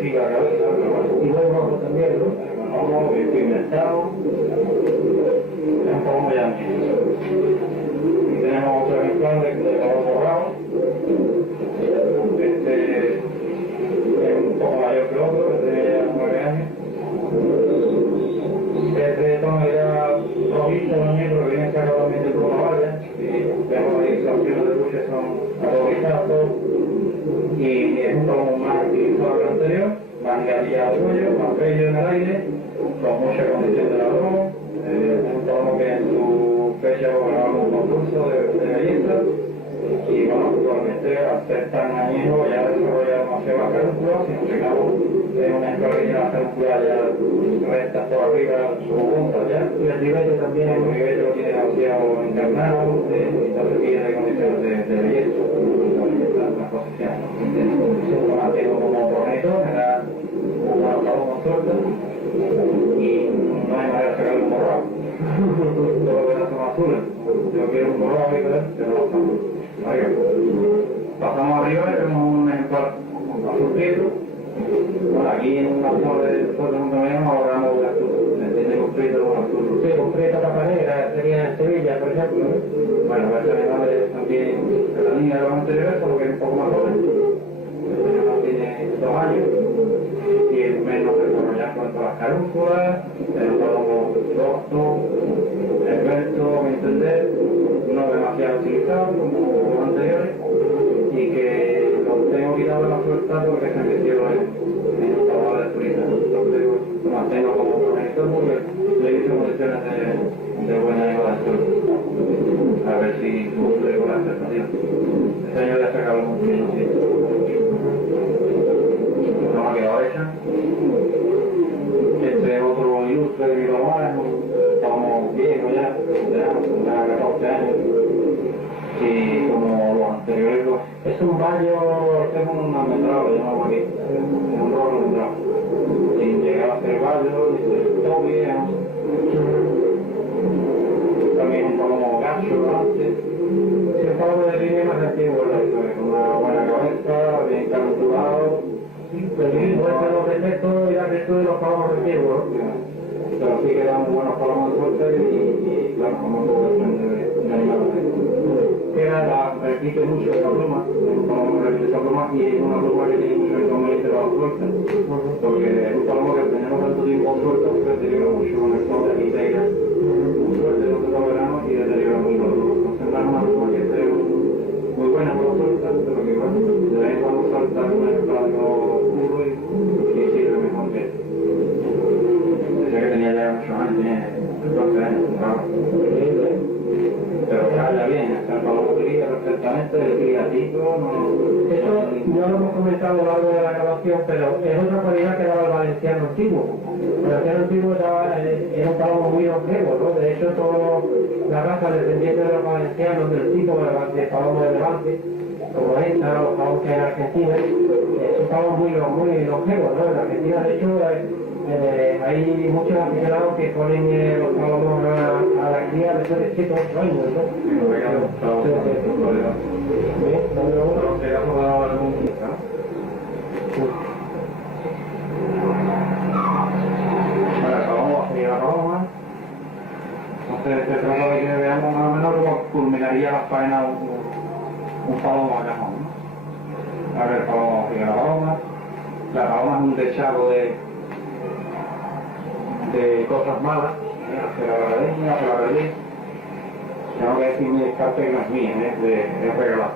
sí, la cabeza, pero bueno. Y buen ojo también, ¿no? Ojo, bien pimentado. Es un poco llantito. Y tenemos otro ejemplar de color borrado. Este es un poco mayor que otro, este tiene ya 9 años. Este de tonalidad rojiza también, pero viene sacado también de pluma valla. Y vemos ahí que las piernas de lucha son atornizados. Y es un tono más utilizado que el anterior, más engatillado el cuello, más bello en el aire, con mucha condición de ladrón, un tono que en su fecha ganamos un concurso de belleza. Y bueno, actualmente al ser tan añejo ya desarrolla demasiado la cálcula, si nos fijamos es una escalera la cálcula ya recta por arriba su punta ya. Y el ribete también. El ribete lo tiene demasiado internado y entonces tiene condiciones de belleza, las posiciones. Lo mantengo como bonito, me da una paloma suelta y no hay manera de sacarle un borrado. Todo lo que son azules, yo quiero un borrado y pero no lo estamos. Pasamos arriba y vemos un ejemplar azul prieto. Bueno, aquí en una zona de Monte Mediano ahorramos de azul. Tenemos prieto con azul. Sí, con prieta capa negra, sería en Sevilla, por ejemplo, ¿no? Bueno, este animal es también de la línea de los anteriores, solo que es un poco más joven. Este animal tiene 2 años y es menos desarrollado en cuanto a las carúnculas, es un palomo docto, esbelto, a mi entender, no demasiado utilizado como los anteriores y que los tengo quitado de la suelta porque se metieron en el palomo de turista. Entonces lo mantengo como progenitor porque le hice condiciones de buena evaluación. A ver si cumple con la aceptación. Este año ya sacado un poquito, sí. No me ha quedado hecha. Este es otro ilustre de mi mamá, estamos viejos ya, una 14 años. Y como los anteriores, Es un baño. este es un almendrado, lo llamamos aquí. Es un rolo almendrado. Sin llegar a hacer baño, dice, todo bien. También un palomo gancho antes. Si el palomo de línea más antiguo, ¿no? Con una buena cabeza, bien calculado. Pero sí, muestra los defectos y la virtud de los palomos antiguos, ¿no? Pero sí que damos buenos palomos de suerte y claro, como todo depende de animal. Repite mucho esa pluma, un palomo repite esa pluma y es una pluma que tiene mucho inconveniente para la suerte, porque es un palomo que tenemos tanto tiempo suelto que deteriora mucho con el sol y integra suerte durante todo el verano y deteriora muy mal. Entonces no es una pluma que esté muy buena por la suelta, pero que bueno, de vez en cuando salta un ejemplar oscuro y sirve mejor que este. Decía que tenía ya 8 años, tiene 12 años, claro. Pero habla bien, el palomo cría perfectamente, el criatito, no... Eso no lo hemos comentado a lo largo de la grabación, pero es otra cualidad que daba el valenciano antiguo. El valenciano antiguo era un palomo muy longevo, ¿no? De hecho, toda la raza descendiente de los valencianos, del tipo de palomo de Levante, como esta, los palomos que hay en Argentina, son palomos muy longevos, ¿no? En Argentina, de hecho, hay muchos aficionados que ponen los palomos a la cría después de 7 o 8 años, ¿no? Entonces se trata de que veamos más o menos cómo culminaría la faena un palomo a cajón, ¿no? A ver, el palomo sigue la paloma. La paloma es un dechado de cosas malas, hacia la galería, hacia la galería. Tengo que decir mi descarte que no es mía, es regalado.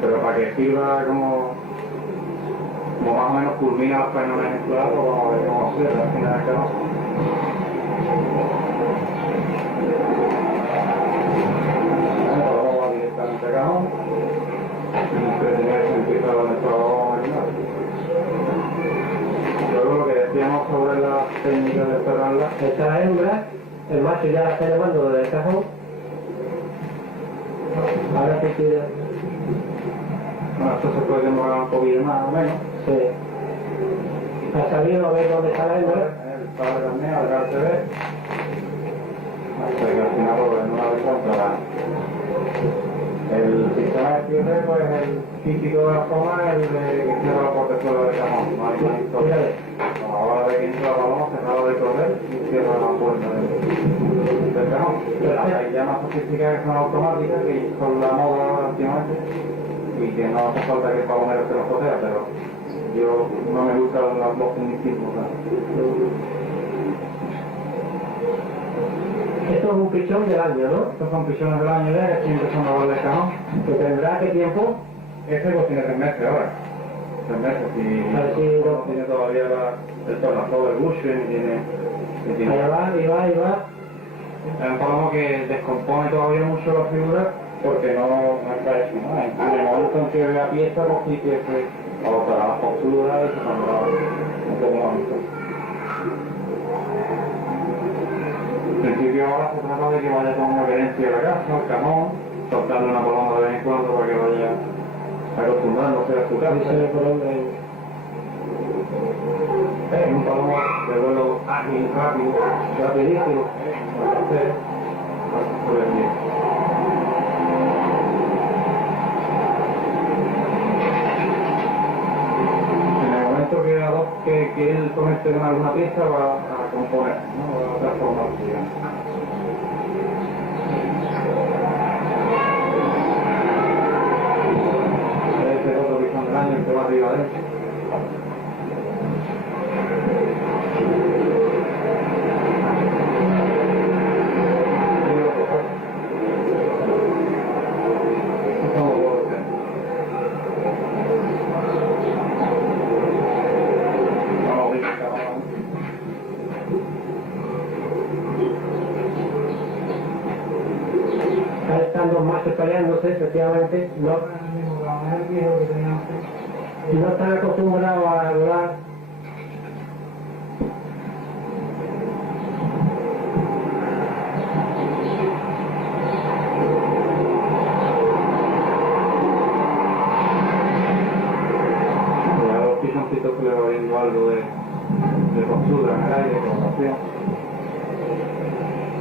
Pero para que sirva como más o menos culmina la faena un ejemplar, pues vamos a ver cómo se al final del canal. Vamos directamente acá, ¿no? Y tener sentido de nuestro animal. Luego lo que decíamos sobre la técnica de cerrarla. Esta hembra, el macho ya la está llevando del cajón. Ahora que queda. Bueno, esto se puede demorar un poquito más o menos. Sí. Ha salido a ver dónde está la hembra. El padre también, ahora se ve. Hasta que al final lo ven una vez contra la... El sistema de cierre pues, es el típico de la zona, el de que cierra la portezuela de cajón. No hay más historia. A la hora de que entra la paloma, cerrada de correr y cierra la puerta del cajón. Hay ya más sofisticadas que son automáticas, que son la moda últimamente, y que no hace falta que el palomero se los proteja, pero yo no me gustan las dos primitivos. Esto es un pichón del año, ¿no? Estos son pichones del año ya, que estoy empezando a darle cajón. ¿Que tendrá qué tiempo? Este pues tiene 3 meses ahora. 3 meses y A ver si no tiene todavía el tornasol del bushing y tiene... ahí va. Es un palomo que descompone todavía mucho la figura porque no está hecho, ¿no? En el momento en que ve la pieza, pues sí que se adoptará la postura y se pondrá un poco más visto. En principio ahora se trata de que vaya con una herencia de la casa, el cajón, soltarle una paloma de vez en cuando para que vaya acostumbrándose a su casa. Es un palomo de vuelo ágil, rápido, rapidísimo. Entonces, pues bien. En el momento que él conecte con alguna pieza va a componer, ¿no? Va a transformar, digamos. Este es otro pichón del año, el que va arriba de él. Ahí están dos machos peleándose, efectivamente, no están acostumbrados a volar. A los pichoncitos que le va viendo algo de postura en el aire, de colocación.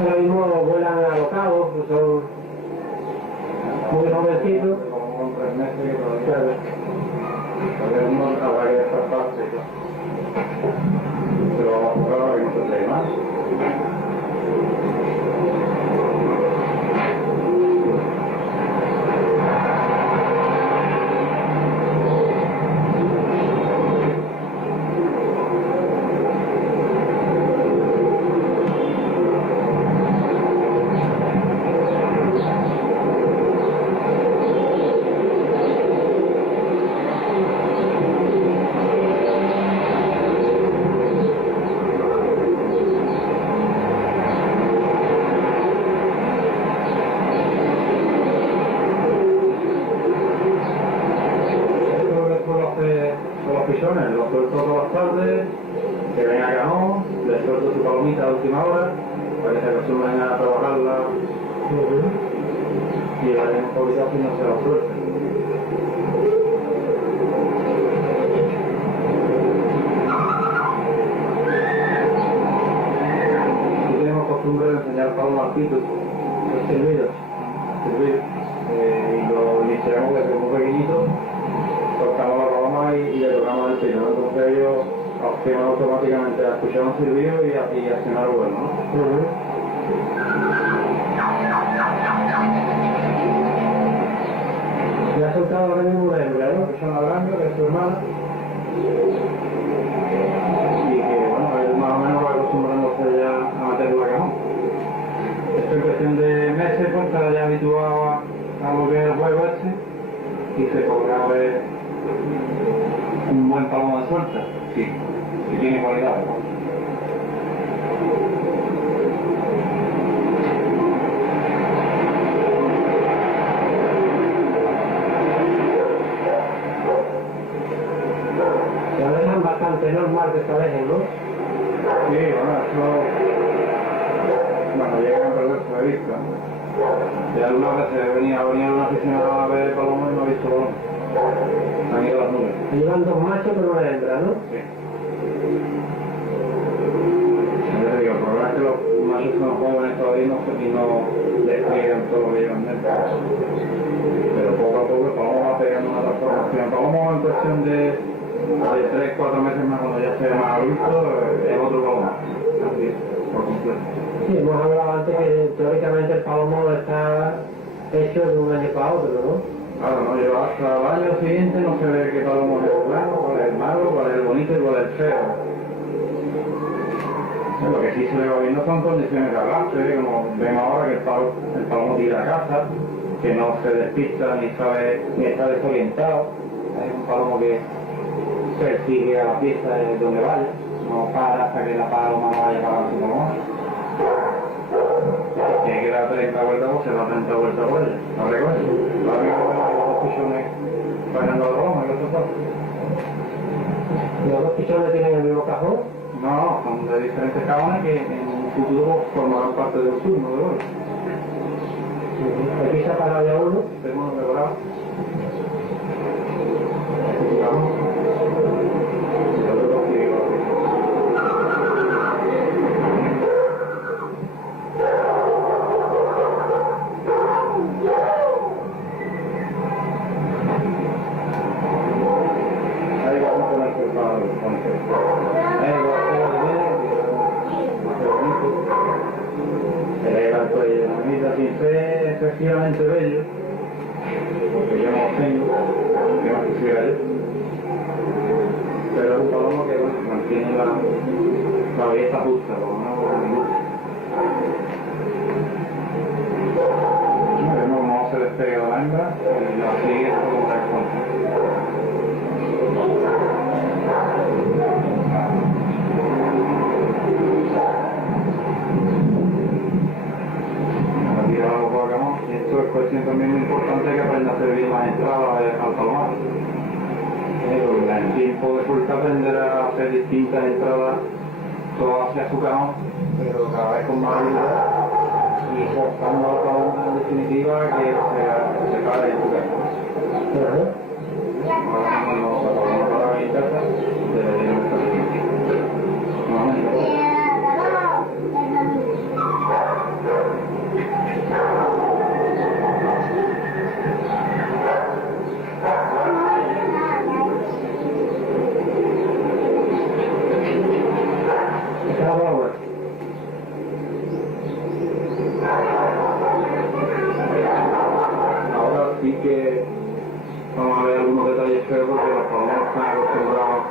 Ahora mismo vuelan alocados, que son muy jovencitos. Como con 3 meses que todavía no habrá que despertarse. Pero vamos a jugar ahora que no se trae más. Los suelto todas las tardes, que venga a cajón, les suelto su palomita a última hora, para que se acostumbren a trabajarla y vayan un poquito así no se la suelten. Aquí tenemos costumbre de enseñar palomas al pito, los silbidos, y lo iniciamos desde muy pequeñito. Tocamos la paloma y le tocamos el pino, ¿no? Entonces ellos accionan automáticamente a escuchar un silbido y accionar el vuelo, ¿no? Le ha soltado ahora mismo una hembra, ¿no? Que son Abraham, que es su hermana, y que, bueno, él más o menos va acostumbrándose ya a meterlo a cajón. Esto en cuestión de meses, pues está ya habituado a lo que es el juego y se podrá ver un buen palomo de suelta, sí, si tiene cualidades, ¿no? Se alejan bastante, normal que se alejen, ¿no? Sí, bueno, eso... Bueno, llegan a perderse de vista, ¿no? Ya algunas veces venía una aficionado a ver paloma y no ha visto paloma. Han ido a las nubes. Llevan dos machos pero una hembra, ¿no? Sí. Ya te digo, el problema es que los machos son jóvenes todavía no despliegan todo lo que llevan dentro. Pero poco a poco el palomo va pegando una transformación. El palomo en cuestión de 3-4 meses más, cuando ya sea más adulto, es otro palomo. Así, por completo. Sí, hemos hablado antes que teóricamente el palomo está hecho de un año para otro, ¿no? Claro, no, yo hasta el año siguiente no sé de qué palomo es el bueno, cuál es el malo, cuál es el bonito y cuál es el feo. Lo que sí se le va viendo son condiciones de arrastre, como vemos ahora que el palomo tira a casa, que no se despista ni está desorientado. Es un palomo que persigue a la pieza de donde vaya, no para hasta que la paloma no vaya para su palomo. Si hay que dar 30 vueltas, pues se da 30 vueltas por ella. No recuerdo. Ahora mismo tenemos los dos pichones bailando la paloma, ¿qué pasa? ¿Los dos pichones tienen el mismo cajón? No, son de diferentes cajones que en un futuro formarán parte del turno de vuelo. Aquí se ha parado ya uno. Tenemos uno preparado. Ahí vamos con el cortado del puente. Ahí va a ser el alto de la mitad sin ser excesivamente bello, porque yo no lo tengo, que más quisiera yo. Pero es un palomo que bueno, mantiene la belleza justa, por lo menos por mi gusto. Vemos cómo se despega la hembra y la sigue como la esto es cuestión también muy importante que aprenda a hacer bien las entradas al palomar. El tiempo de fuerza aprender a hacer distintas entradas, todo hacia su cajón, pero cada vez con más ayuda y forzando a la paloma en definitiva que se pare en su cajón. Ahora cuando la paloma para en casa, debería estar bien. Ahora sí que vamos a ver algunos detalles feos porque los palomas están acostumbrados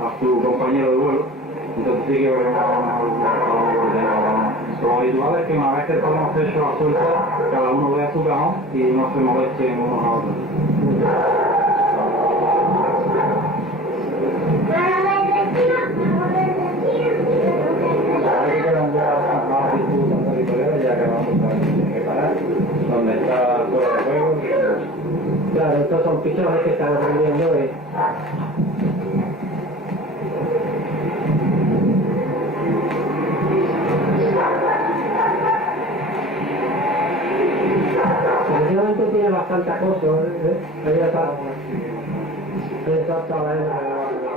a su compañero de vuelo, entonces sí que veremos a lo mejor algunos palomas ordenados. Lo habitual es que una vez que el palomo esté hecho a suelta, cada uno vea su cajón y no se molesten unos a otros. Ya que vamos a reparar donde está fuera de juego. Claro, estos son pichones que están aprendiendo y... Efectivamente tiene bastante acoso, ¿eh? Ahí está. Ahí está la hembra.